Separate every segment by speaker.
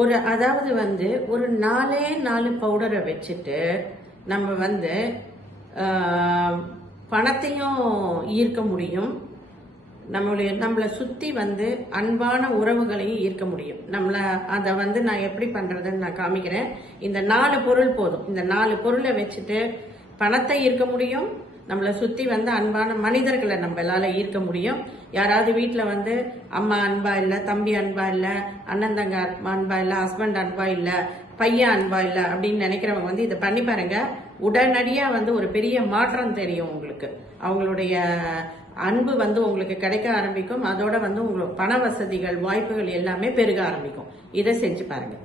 Speaker 1: ஒரு அதாவது வந்து ஒரு நாலே நாலு பவுடரை வச்சுட்டு நம்ம வந்து பணத்தையும் ஈர்க்க முடியும். நம்மளுடைய நம்மளை சுற்றி வந்து அன்பான உறவுகளையும் ஈர்க்க முடியும். நம்மளை அதை வந்து நான் எப்படி பண்ணுறதுன்னு நான் காமிக்கிறேன். இந்த நாலு பொருள் போதும். இந்த நாலு பொருளை வச்சுட்டு பணத்தை ஈர்க்க முடியும். நம்மளை சுற்றி வந்து அன்பான மனிதர்களை நம்மளால் ஈர்க்க முடியும். யாராவது வீட்டில் வந்து அம்மா அன்பா இல்லை தம்பி அன்பா இல்லை அண்ணன் தங்க அன்பா இல்லை ஹஸ்பண்ட் அன்பா இல்லை பையன் அன்பா இல்லை அப்படின்னு நினைக்கிறவங்க வந்து இதை பண்ணி பாருங்க. உடனடியாக வந்து ஒரு பெரிய மாற்றம் தெரியும் உங்களுக்கு. அவங்களுடைய அன்பு வந்து உங்களுக்கு கிடைக்க ஆரம்பிக்கும். அதோட வந்து உங்களுக்கு பண வசதிகள் வாய்ப்புகள் எல்லாமே பெருக ஆரம்பிக்கும். இதை செஞ்சு பாருங்கள்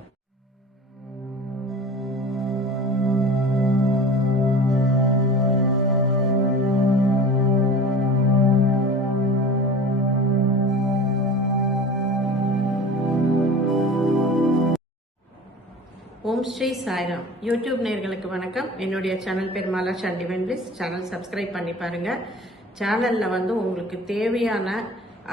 Speaker 1: ஓம் ஸ்ரீ சாய்ராம். யூடியூப் நேர்களுக்கு வணக்கம். என்னுடைய சேனல் பேர் மாலா சண்டி சேனல் சப்ஸ்கிரைப் பண்ணி பாருங்க. சேனல்ல வந்து உங்களுக்கு தேவையான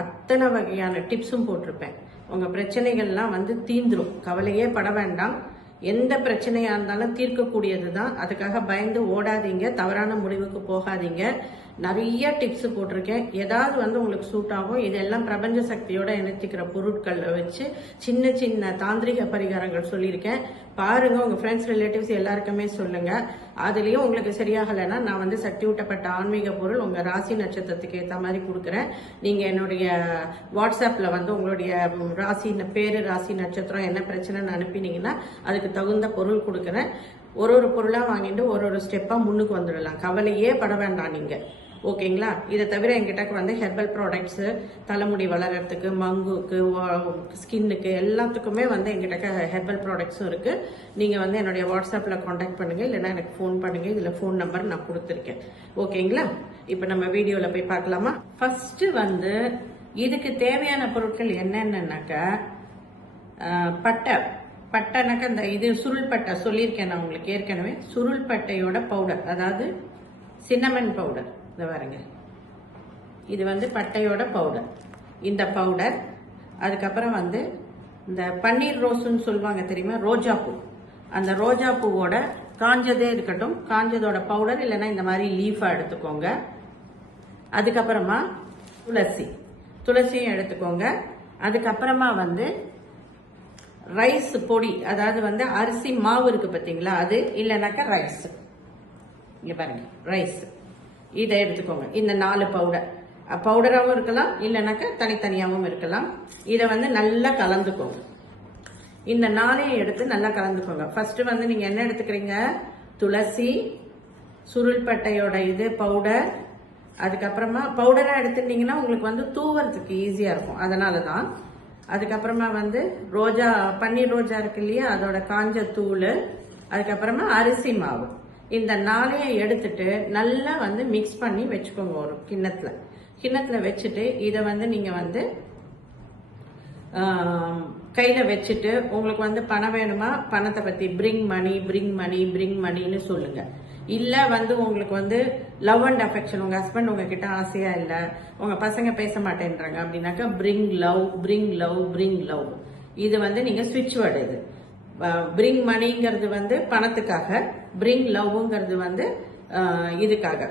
Speaker 1: அத்தனை வகையான டிப்ஸும் போட்டிருப்பேன். உங்க பிரச்சனைகள்லாம் வந்து தீந்துரும் கவலையே பட வேண்டாம். எந்த பிரச்சனையா இருந்தாலும் தீர்க்கக்கூடியது தான் அதுக்காக பயந்து ஓடாதீங்க. தவறான முடிவுக்கு போகாதீங்க. நிறைய டிப்ஸ் போட்டிருக்கேன். ஏதாவது வந்து உங்களுக்கு சூட் ஆகும் இதெல்லாம் பிரபஞ்ச சக்தியோட இணைச்சிக்கிற பொருட்களை வச்சு சின்ன சின்ன தாந்திரிக பரிகாரங்கள் சொல்லியிருக்கேன். பாருங்க உங்க ஃப்ரெண்ட்ஸ் ரிலேட்டிவ்ஸ் எல்லாருக்குமே சொல்லுங்க. அதுலயும் உங்களுக்கு சரியாகலைன்னா நான் வந்து சக்தி ஊட்டப்பட்ட ஆன்மீக பொருள் உங்க ராசி நட்சத்திரத்துக்கு ஏற்ற மாதிரி கொடுக்குறேன். நீங்க என்னுடைய வாட்ஸ்அப்ல வந்து உங்களுடைய ராசி பேரு ராசி நட்சத்திரம் என்ன பிரச்சனைன்னு அனுப்பினீங்கன்னா அதுக்கு தகுந்த பொருள் கொடுக்குறேன். ஒரு ஒரு பொருளாக வாங்கிட்டு ஒரு ஒரு ஸ்டெப்பாக முன்னுக்கு வந்துடலாம். கவலையே பட வேண்டாம் நீங்கள் ஓகேங்களா? இதை தவிர எங்கிட்ட வந்து ஹெர்பல் ப்ராடக்ட்ஸு தலைமுடி வளர்கிறதுக்கு மங்குக்கு ஸ்கின்னுக்கு எல்லாத்துக்குமே வந்து எங்கிட்ட ஹெர்பல் ப்ராடக்ட்ஸும் இருக்குது நீங்கள் வந்து என்னுடைய வாட்ஸ்அப்பில் காண்டாக்ட் பண்ணுங்கள் இல்லைன்னா எனக்கு ஃபோன் பண்ணுங்கள் இதில் ஃபோன் நம்பர் நான் கொடுத்துருக்கேன். ஓகேங்களா? இப்போ நம்ம வீடியோவில் போய் பார்க்கலாமா? ஃபஸ்ட்டு வந்து இதுக்கு தேவையான பொருட்கள் என்னென்னனாக்கா பட்டை. பட்டைனாக்கா இந்த இது சுருள் பட்டை சொல்லியிருக்கேன் நான் உங்களுக்கு ஏற்கனவே. சுருள் பட்டையோட பவுடர் அதாவது சின்னமன் பவுடர் இதை பாருங்க. இது வந்து பட்டையோட பவுடர் இந்த பவுடர் அதுக்கப்புறம் வந்து இந்த பன்னீர் ரோஸுன்னு சொல்லுவாங்க தெரியுமா? ரோஜா பூ. அந்த ரோஜா பூவோட காஞ்சதே இருக்கட்டும் காஞ்சதோட பவுடர் இல்லைன்னா இந்த மாதிரி லீஃபாக எடுத்துக்கோங்க. அதுக்கப்புறமா துளசி. துளசியும் எடுத்துக்கோங்க. அதுக்கப்புறமா வந்து ரைஸ் பொடி அதாவது வந்து அரிசி மாவு இருக்கு பார்த்தீங்களா அது? இல்லைனாக்கா ரைஸ். இங்கே பாருங்க ரைஸ். இதை எடுத்துக்கோங்க. இந்த நாலு பவுடர் பவுடராகவும் இருக்கலாம் இல்லைனாக்கா தனித்தனியாகவும் இருக்கலாம். இதை வந்து நல்லா கலந்துக்கோங்க. இந்த நாளையும் எடுத்து நல்லா கலந்துக்கோங்க. ஃபர்ஸ்ட் வந்து நீங்கள் என்ன எடுத்துக்கிறீங்க? துளசி சுருள்பட்டையோட இது பவுடர் அதுக்கப்புறமா பவுடராக எடுத்துட்டீங்கன்னா உங்களுக்கு வந்து தூவறதுக்கு ஈஸியாக இருக்கும். அதனால தான் அதுக்கப்புறமா வந்து ரோஜா பன்னீர் ரோஜா இருக்கு இல்லையா? அதோட காஞ்ச தூள் அதுக்கப்புறமா அரிசி மாவு. இந்த நாளையும் எடுத்துட்டு நல்லா வந்து மிக்ஸ் பண்ணி வச்சுக்கோங்க ஒரு கிண்ணத்துல. கிண்ணத்துல வச்சுட்டு இதை வந்து நீங்க வந்து கையில் கையில வச்சுட்டு உங்களுக்கு வந்து பணம் வேணுமா? பணத்தை பத்தி bring money bring money bring மணின்னு சொல்லுங்க. இல்ல வந்து உங்களுக்கு வந்து லவ் அண்ட் அஃபெக்ஷன் உங்க ஹஸ்பண்ட் உங்ககிட்ட ஆசையா இல்ல உங்க பசங்க பேச மாட்டேன்றாங்க அப்படின்னாக்கா bring love bring love bring love இது வந்து நீங்க ஸ்விட்ச் வேர்டு இது. பிரிங் மணிங்கிறது வந்து பணத்துக்காக பிரிங் லவ்ங்கிறது வந்து இதுக்காக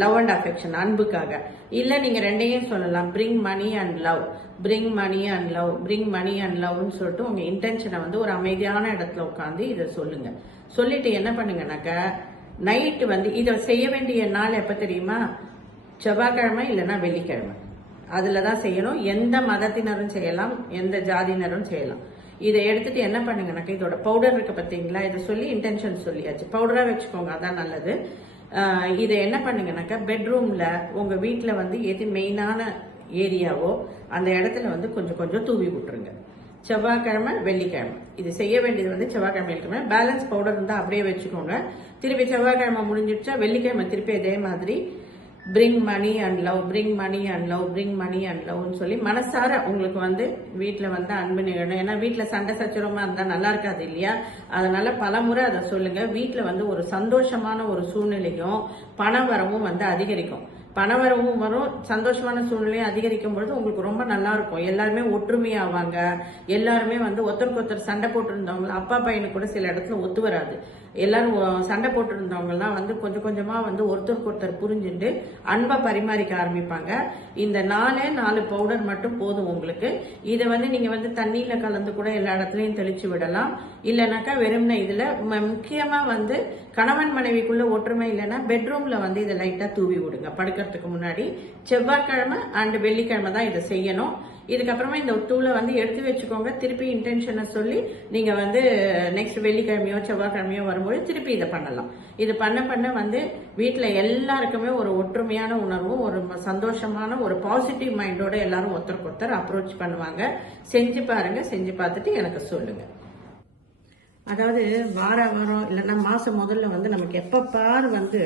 Speaker 1: லவ் அண்ட் அஃபெக்ஷன் அன்புக்காக. இல்ல நீங்க ரெண்டையும் சொல்லலாம். Bring money and love bring money and love bring money and லவ்னு சொல்லிட்டு உங்க இன்டென்ஷனை வந்து ஒரு அமைதியான இடத்துல உட்காந்து இதை சொல்லுங்க. சொல்லிட்டு என்ன பண்ணுங்கனாக்கா நைட்டு வந்து இதை செய்ய வேண்டிய நாள் எப்போ தெரியுமா? செவ்வாய்க்கிழமை இல்லைன்னா வெள்ளிக்கிழமை. அதில் தான் செய்யணும். எந்த மதத்தினரும் செய்யலாம் எந்த ஜாதியினரும் செய்யலாம். இதை எடுத்துட்டு என்ன பண்ணுங்கனாக்கா இதோட பவுடர் இருக்கு பார்த்தீங்களா இதை சொல்லி இன்டென்ஷன் சொல்லியாச்சு. பவுடராக வச்சுக்கோங்க அதான் நல்லது. இதை என்ன பண்ணுங்கனாக்கா பெட்ரூமில் உங்கள் வீட்டில் வந்து எது மெயினான ஏரியாவோ அந்த இடத்துல வந்து கொஞ்சம் கொஞ்சம் தூவி விட்டுருங்க. செவ்வாய்க்கிழமை வெள்ளிக்கிழமை. இது செய்ய வேண்டியது வந்து செவ்வாய்க்கிழமை வெள்ளிக்கிழமை பேலன்ஸ் பவுடர் இருந்தால் அப்படியே வச்சுக்கோங்க. திருப்பி செவ்வாய்க்கிழமை முடிஞ்சிடுச்சா வெள்ளிக்கிழமை திருப்பி அதே மாதிரி. Bring money and love bring money and love bring money and லவ்னு சொல்லி மனசார உங்களுக்கு வந்து வீட்டில் வந்து அன்பு நிகழும் ஏன்னா வீட்டில் சண்டை சச்சரவமா இருந்தால் நல்லா இருக்காது இல்லையா? அதனால பலமுறை அதை சொல்லுங்க. வீட்டில் வந்து ஒரு சந்தோஷமான ஒரு சூழ்நிலையும் பண வரவும் வந்து அதிகரிக்கும். பணவரவும் வரும். சந்தோஷமான சூழ்நிலையை அதிகரிக்கும் பொழுது உங்களுக்கு ரொம்ப நல்லா இருக்கும். எல்லாருமே ஒற்றுமையாவாங்க. எல்லாருமே வந்து ஒருத்தருக்கு ஒருத்தர் சண்டை போட்டு இருந்தவங்க அப்பா பையனுக்கு கூட சில இடத்துல ஒத்து வராது. எல்லாரும் சண்டை போட்டுருந்தவங்கலாம் வந்து கொஞ்சம் கொஞ்சமா வந்து ஒருத்தருக்கு ஒருத்தர் புரிஞ்சுட்டு அன்பை பரிமாறிக்க ஆரம்பிப்பாங்க. இந்த நாலே நாலு பவுடர் மட்டும் போதும் உங்களுக்கு. இதை வந்து நீங்க வந்து தண்ணியில கலந்து கூட எல்லா இடத்துலயும் தெளிச்சு விடலாம். இல்லைனாக்கா வெறும்ன இதுல முக்கியமாக முக்கியமா வந்து கணவன் மனைவிக்குள்ள ஒற்றுமை இல்லைன்னா பெட்ரூம்ல வந்து இதை லைட்டா தூவி விடுங்க. படுக்கிறதுக்கு முன்னாடி செவ்வாய்க்கிழமை அண்ட் வெள்ளிக்கிழமை தான் இதை செய்யணும். இதுக்கப்புறமா இந்த தூளை வந்து எடுத்து வச்சுக்கோங்க. திருப்பி இன்டென்ஷனை சொல்லி நீங்க வந்து நெக்ஸ்ட் வெள்ளிக்கிழமையோ செவ்வாய்க்கிழமையோ வரும்போது திருப்பி இதை பண்ணலாம். இது பண்ண பண்ண வந்து வீட்டில் எல்லாருக்குமே ஒரு ஒற்றுமையான உணர்வும் ஒரு சந்தோஷமான ஒரு பாசிட்டிவ் மைண்டோட எல்லாரும் ஒருத்தருக்கு ஒருத்தர் அப்ரோச் பண்ணுவாங்க. செஞ்சு பாருங்க செஞ்சு பார்த்துட்டு எனக்கு சொல்லுங்க. அதாவது வார வாரம் இல்லைன்னா மாசம் முதல்ல வந்து நமக்கு எப்ப பார் வந்து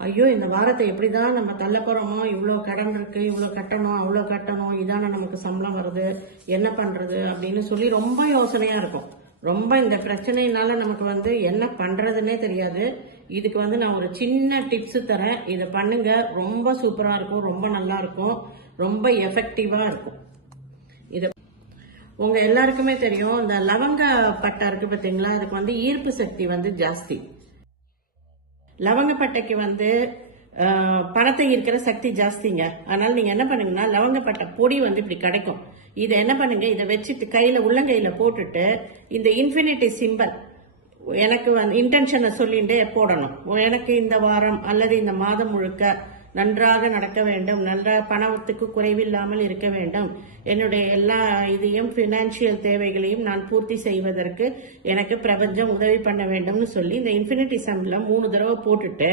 Speaker 1: ஐயோ இந்த வாரத்தை எப்படி தான் நம்ம தள்ள போகிறோமோ இவ்வளோ கடன் இருக்குது இவ்வளோ கட்டணும் அவ்வளோ கட்டணும் இதான நமக்கு சம்பளம் வருது என்ன பண்ணுறது அப்படின்னு சொல்லி ரொம்ப யோசனையாக இருக்கும். ரொம்ப இந்த பிரச்சனையினால நமக்கு வந்து என்ன பண்ணுறதுன்னே தெரியாது. இதுக்கு வந்து நான் ஒரு சின்ன டிப்ஸு தரேன். இதை பண்ணுங்க. ரொம்ப சூப்பராக இருக்கும் ரொம்ப நல்லா இருக்கும் ரொம்ப எஃபெக்டிவாக இருக்கும். இது உங்கள் எல்லாருக்குமே தெரியும். இந்த லவங்க பட்டை இருக்குது பார்த்தீங்களா அதுக்கு வந்து ஈர்ப்பு சக்தி வந்து ஜாஸ்தி. லவங்கப்பட்டைக்கு வந்து பணத்தை ஈர்க்கிற சக்தி ஜாஸ்திங்க. அதனால நீங்க என்ன பண்ணுங்கன்னா லவங்கப்பட்டை பொடி வந்து இப்படி கிடைக்கும். இதை என்ன பண்ணுங்க இதை வச்சுட்டு கையில உள்ளங்கையில போட்டுட்டு இந்த இன்ஃபினிட்டி சிம்பல் எனக்கு வந்து இன்டென்ஷனை சொல்லிட்டு போடணும். எனக்கு இந்த வாரம் அல்லது இந்த மாதம் முழுக்க நன்றாக நடக்க வேண்டும். நன்றாக பணத்துக்கு குறைவில்லாமல் இருக்க வேண்டும். என்னுடைய எல்லா இதையும் பினான்சியல் தேவைகளையும் நான் பூர்த்தி செய்வதற்கு எனக்கு பிரபஞ்சம் உதவி பண்ண வேண்டும்னு சொல்லி இந்த இன்ஃபினிட்டி சம்ல மூணு தடவை போட்டுட்டு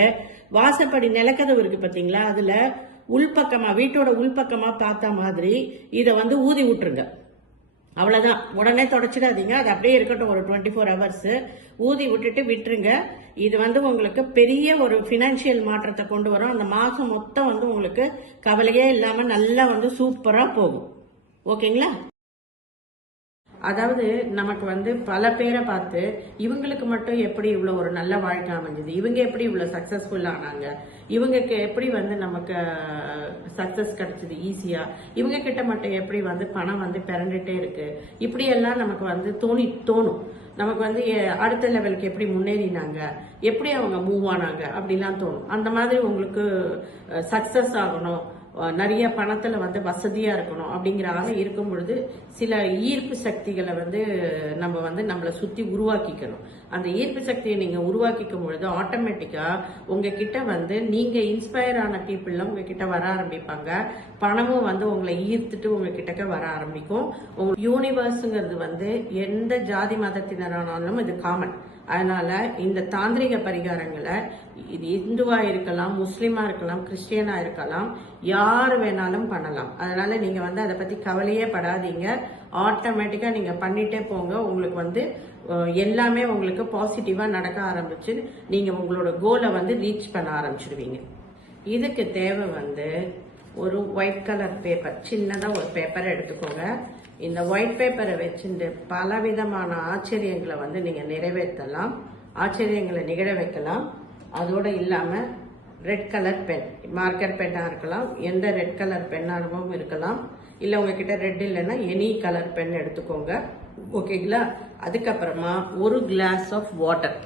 Speaker 1: வாசப்படி நிலக்கதவு இருக்கு பார்த்தீங்களா? அதுல உள்பக்கமா வீட்டோட உள்பக்கமா பார்த்தா மாதிரி இதை வந்து ஊதி விட்டுருங்க. அவ்வளோதான் உடனே தொடச்சிடாதீங்க. அது அப்படியே இருக்கட்டும். ஒரு டுவெண்ட்டி ஃபோர் ஹவர்ஸ் ஊதி விட்டுட்டு விட்டுருங்க. இது வந்து உங்களுக்கு பெரிய ஒரு ஃபினான்ஷியல் மாற்றத்தை கொண்டு வரும். அந்த மாதம் மொத்தம் வந்து உங்களுக்கு கவலையே இல்லாமல் நல்லா வந்து சூப்பராக போகும். ஓகேங்களா? அதாவது நமக்கு வந்து பல பேரை பார்த்து இவங்களுக்கு மட்டும் எப்படி இவ்வளோ ஒரு நல்ல வாழ்க்கை அமைஞ்சது? இவங்க எப்படி இவ்வளோ சக்ஸஸ்ஃபுல் ஆனாங்க? இவங்களுக்கு எப்படி வந்து நமக்கு சக்ஸஸ் கிடைச்சது ஈஸியாக இவங்க கிட்ட மட்டும் எப்படி வந்து பணம் வந்து பிறண்டுட்டே இருக்கு? இப்படியெல்லாம் நமக்கு வந்து தோணி தோணும். நமக்கு வந்து அடுத்த லெவலுக்கு எப்படி முன்னேறினாங்க? எப்படி அவங்க மூவ் ஆனாங்க? அப்படிலாம் தோணும். அந்த மாதிரி உங்களுக்கு சக்ஸஸ் ஆகணும். நிறைய பணத்துல வந்து வசதியா இருக்கணும். அப்படிங்கிற ஆசை இருக்கும் பொழுது சில ஈர்ப்பு சக்திகளை வந்து நம்ம வந்து நம்மளை சுத்தி உருவாக்கிக்கணும். அந்த ஈர்ப்பு சக்தியை நீங்க உருவாக்கிக்கும் பொழுது ஆட்டோமேட்டிக்கா உங்ககிட்ட வந்து நீங்க இன்ஸ்பயர் ஆன பீப்புள்லாம் உங்ககிட்ட வர ஆரம்பிப்பாங்க. பணமும் வந்து உங்களை ஈர்த்துட்டு உங்ககிட்டக்க வர ஆரம்பிக்கும். உங்க யூனிவர்ஸுங்கிறது வந்து எந்த ஜாதி மதத்தினரானாலும் இது காமன் அதனால இந்த தாந்திரிக பரிகாரங்களை இது இந்துவா இருக்கலாம் முஸ்லீமா இருக்கலாம் கிறிஸ்டியனா இருக்கலாம் யார் வேணாலும் பண்ணலாம். அதனால நீங்க வந்து அதை பத்தி கவலையே படாதீங்க. ஆட்டோமேட்டிக்கா நீங்க பண்ணிட்டே போங்க. உங்களுக்கு வந்து எல்லாமே உங்களுக்கு பாசிட்டிவா நடக்க ஆரம்பிச்சு நீங்க உங்களோட கோலை வந்து ரீச் பண்ண ஆரம்பிச்சிடுவீங்க இதுக்கு தேவை வந்து ஒரு ஒயிட் கலர் பேப்பர் சின்னதா ஒரு பேப்பர் எடுத்துக்கோங்க. இந்த ஒயிட் பேப்பரை வச்சுட்டு பலவிதமான ஆச்சரியங்களை வந்து நீங்க நிறைவேற்றலாம். ஆச்சரியங்களை நிகழ வைக்கலாம். அதோட இல்லாம ரெட் கலர் பென் மார்க்கர் பென்னாக இருக்கலாம். எந்த ரெட் கலர் பென்னாகவும் இருக்கலாம். இல்லை உங்ககிட்ட ரெட் இல்லைன்னா எனி கலர் பென் எடுத்துக்கோங்க. ஓகேங்களா அதுக்கப்புறமா ஒரு கிளாஸ் ஆஃப் வாட்டர்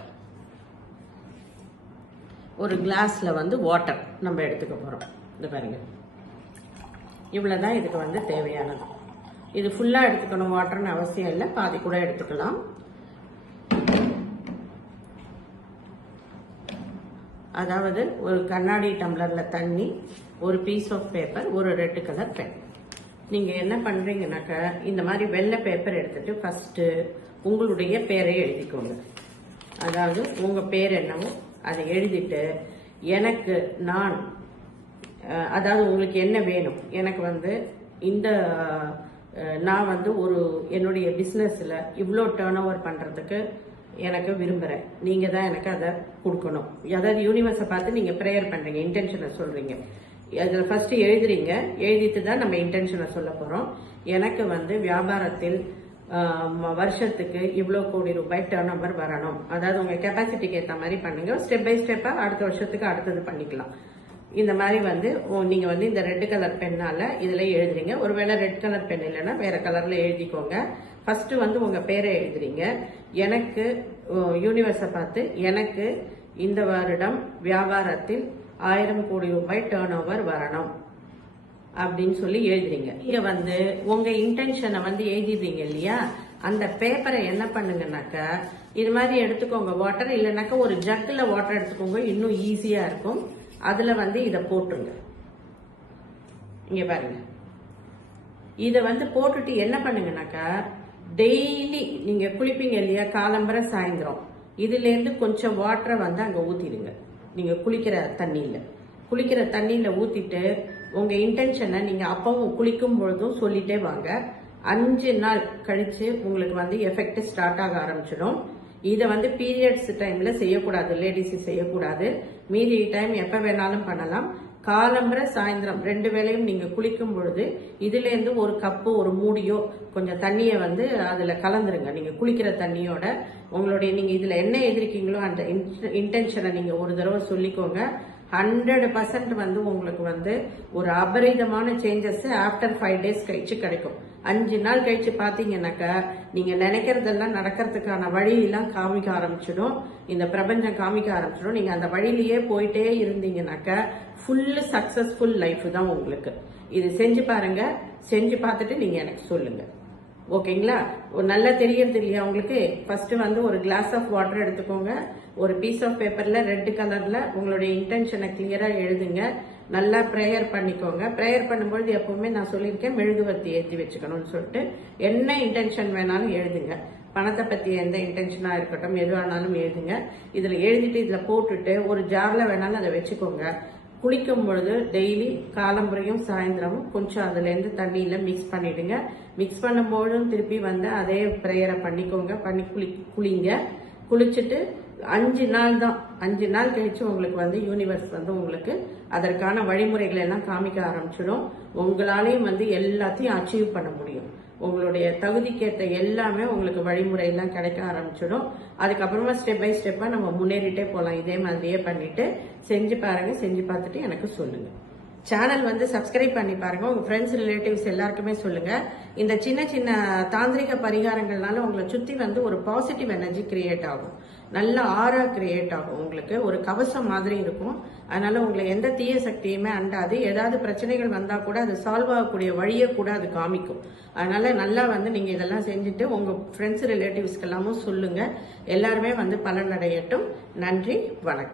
Speaker 1: ஒரு கிளாஸில் வந்து வாட்டர் நம்ம எடுத்துக்க போகிறோம் இது பாருங்க. இவ்வளவுதான் இதுக்கு வந்து தேவையானது. இது ஃபுல்லாக எடுத்துக்கணும் வாட்டர்னு அவசியம் இல்லை. பாதி கூட எடுத்துக்கலாம். அதாவது ஒரு கண்ணாடி டம்ளர்ல தண்ணி ஒரு பீஸ் ஆஃப் பேப்பர் ஒரு ரெட் கலர் பென் நீங்க என்ன பண்ணுறீங்கனாக்கா இந்த மாதிரி வெள்ளை பேப்பர் எடுத்துட்டு ஃபர்ஸ்ட் உங்களுடைய பேரை எழுதிக்கோங்க. அதாவது உங்க பேர் என்னவோ அதை எழுதிட்டு எனக்கு நான் அதாவது உங்களுக்கு என்ன வேணும்? எனக்கு வந்து இந்த நான் வந்து ஒரு என்னுடைய பிஸ்னஸில் இவ்வளோ டேர்ன் ஓவர் பண்ணுறதுக்கு எனக்கு விரும்புகிறேன் நீங்கள் தான் எனக்கு அதை கொடுக்கணும். அதாவது யூனிவர்ஸை பார்த்து நீங்கள் ப்ரேயர் பண்ணுறீங்க இன்டென்ஷனை சொல்கிறீங்க அதில் ஃபஸ்ட்டு எழுதுறீங்க எழுதிட்டு தான் நம்ம இன்டென்ஷனை சொல்ல போகிறோம் எனக்கு வந்து வியாபாரத்தில் வருஷத்துக்கு இவ்வளோ கோடி ரூபாய் டேர்ன் ஓவர் வரணும். அதாவது உங்கள் கெப்பாசிட்டிக்கு ஏற்ற மாதிரி பண்ணுங்கள் ஸ்டெப் பை ஸ்டெப்பாக அடுத்த வருஷத்துக்கு அடுத்தது பண்ணிக்கலாம். இந்த மாதிரி வந்து நீங்கள் வந்து இந்த ரெட் கலர் பென்னால் இதில் எழுதுறீங்க. ஒருவேளை ரெட் கலர் பென் இல்லைன்னா வேறு கலரில் எழுதிக்கோங்க. ஃபஸ்ட்டு வந்து உங்கள் பேரை எழுதுறீங்க. எனக்கு யூனிவர்ஸை பார்த்து எனக்கு இந்த வருடம் வியாபாரத்தில் ஆயிரம் கோடி ரூபாய் டேர்ன் ஓவர் வரணும் அப்படின்னு சொல்லி எழுதுறீங்க. இங்க வந்து உங்க இன்டென்ஷனை வந்து எழுதிடுறீங்க இல்லையா? அந்த பேப்பரை என்ன பண்ணுங்கனாக்கா இது மாதிரி எடுத்துக்கோங்க. வாட்டர் இல்லைனாக்கா ஒரு ஜக்கில் வாட்டர் எடுத்துக்கோங்க. இன்னும் ஈஸியா இருக்கும். அதுல வந்து இதை போட்டுருங்க. இங்க பாருங்க. இதை வந்து போட்டுட்டு என்ன பண்ணுங்கனாக்கா டெய்லி நீங்கள் குளிப்பீங்க இல்லையா? காலம்பர சாயந்தரம். இதுலேருந்து கொஞ்சம் வாட்டரை வந்து அங்கே ஊற்றிடுங்க நீங்கள் குளிக்கிற தண்ணியில். குளிக்கிற தண்ணியில் ஊற்றிட்டு உங்கள் இன்டென்ஷனை நீங்கள் அப்பவும் குளிக்கும் பொழுதும் சொல்லிட்டே வாங்க. அஞ்சு நாள் கழித்து உங்களுக்கு வந்து எஃபெக்ட் ஸ்டார்ட் ஆக ஆரம்பிச்சிடும். இதை வந்து பீரியட்ஸ் டைமில் செய்யக்கூடாது. லேடிஸ் செய்யக்கூடாது. மீதி டைம் எப்போ வேணாலும் பண்ணலாம். காலம்பர சாயந்தரம் ரெண்டு வேளையும் நீங்க குளிக்கும் பொழுது இதுல இருந்து ஒரு கப்பு ஒரு மூடியோ கொஞ்சம் தண்ணியை வந்து அதுல கலந்துருங்க. நீங்க குளிக்கிற தண்ணியோட உங்களுடைய நீங்க இதுல என்ன எதிர்க்கீங்களோ அந்த இன்டென்ஷனை நீங்க ஒரு தடவை சொல்லிக்கோங்க. ஹண்ட்ரட் பர்சன்ட் வந்து உங்களுக்கு வந்து ஒரு அபரிதமான சேஞ்சஸ் ஆஃப்டர் ஃபைவ் டேஸ் கழிச்சு கிடைக்கும். அஞ்சு நாள் கழிச்சு பாத்தீங்கன்னாக்கா நீங்க நினைக்கிறதெல்லாம் நடக்கிறதுக்கான வழியெல்லாம் காமிக்க ஆரம்பிச்சிடும். இந்த பிரபஞ்சம் காமிக்க ஆரம்பிச்சிடும். நீங்க அந்த வழியிலேயே போயிட்டே இருந்தீங்கன்னாக்கா ஃபுல்லு சக்சஸ்ஃபுல் லைஃப் தான் உங்களுக்கு. இது செஞ்சு பாருங்க. செஞ்சு பார்த்துட்டு நீங்க எனக்கு சொல்லுங்க. ஓகேங்களா? ஒரு நல்லா தெரியறது இல்லையா உங்களுக்கு? ஃபர்ஸ்ட் வந்து ஒரு கிளாஸ் ஆஃப் வாட்டர் எடுத்துக்கோங்க. ஒரு பீஸ் ஆஃப் பேப்பர்ல ரெட் கலர்ல உங்களுடைய இன்டென்ஷனை கிளியரா எழுதுங்க. நல்லா ப்ரேயர் பண்ணிக்கோங்க. ப்ரேயர் பண்ணும்பொழுது எப்பவுமே நான் சொல்லியிருக்கேன் மெழுகுவர்த்தி ஏற்றி வச்சுக்கணும்னு சொல்லிட்டு என்ன இன்டென்ஷன் வேணாலும் எழுதுங்க. பணத்தை பற்றி எந்த இன்டென்ஷனாக இருக்கட்டும் எதுவானாலும் எழுதுங்க. இதில் எழுதிட்டு இதில் போட்டுட்டு ஒரு ஜாரில் வேணாலும் அதை வச்சுக்கோங்க. குளிக்கும் பொழுது டெய்லி காலம்புறையும் சாயந்தரமும் கொஞ்சம் அதுலேருந்து தண்ணியில் மிக்ஸ் பண்ணிடுங்க. மிக்ஸ் பண்ணும்போதும் திருப்பி வந்து அதே ப்ரேயரை பண்ணிக்கோங்க. பண்ணி குளி குளிங்க. குளிச்சுட்டு அஞ்சு நாள் தான் அஞ்சு நாள் கழிச்சு உங்களுக்கு வந்து யூனிவர்ஸ் வந்து உங்களுக்கு அதற்கான வழிமுறைகளை எல்லாம் காமிக்க ஆரம்பிச்சிடும். உங்களாலையும் வந்து எல்லாத்தையும் அச்சீவ் பண்ண முடியும். உங்களுடைய தகுதிக்கேற்ற எல்லாமே உங்களுக்கு வழிமுறையெல்லாம் கிடைக்க ஆரம்பிச்சிடும். அதுக்கப்புறமா ஸ்டெப் பை ஸ்டெப்பாக நம்ம முன்னேறிட்டே போகலாம் இதே மாதிரியே பண்ணிட்டு செஞ்சு பாருங்க செஞ்சு பார்த்துட்டு எனக்கு சொல்லுங்கள் சேனல் வந்து சப்ஸ்கிரைப் பண்ணி பாருங்க. உங்க ஃப்ரெண்ட்ஸ் ரிலேட்டிவ்ஸ் எல்லாருக்குமே சொல்லுங்க. இந்த சின்ன சின்ன தாந்திரிக பரிகாரங்கள்னால உங்களை சுத்தி வந்து ஒரு பாசிட்டிவ் எனர்ஜி கிரியேட் ஆகும். நல்ல ஆறா கிரியேட் ஆகும். உங்களுக்கு ஒரு கவசம் மாதிரி இருக்கும். அதனால உங்களை எந்த தீய சக்தியுமே அண்டாது. ஏதாவது பிரச்சனைகள் வந்தா கூட அது சால்வ் ஆகக்கூடிய வழியை கூட அது காமிக்கும். அதனால நல்லா வந்து நீங்க இதெல்லாம் செஞ்சுட்டு உங்க ஃப்ரெண்ட்ஸ் ரிலேட்டிவ்ஸ்க்கு எல்லாமும் சொல்லுங்க. எல்லாருமே வந்து பலனடையட்டும். நன்றி வணக்கம்.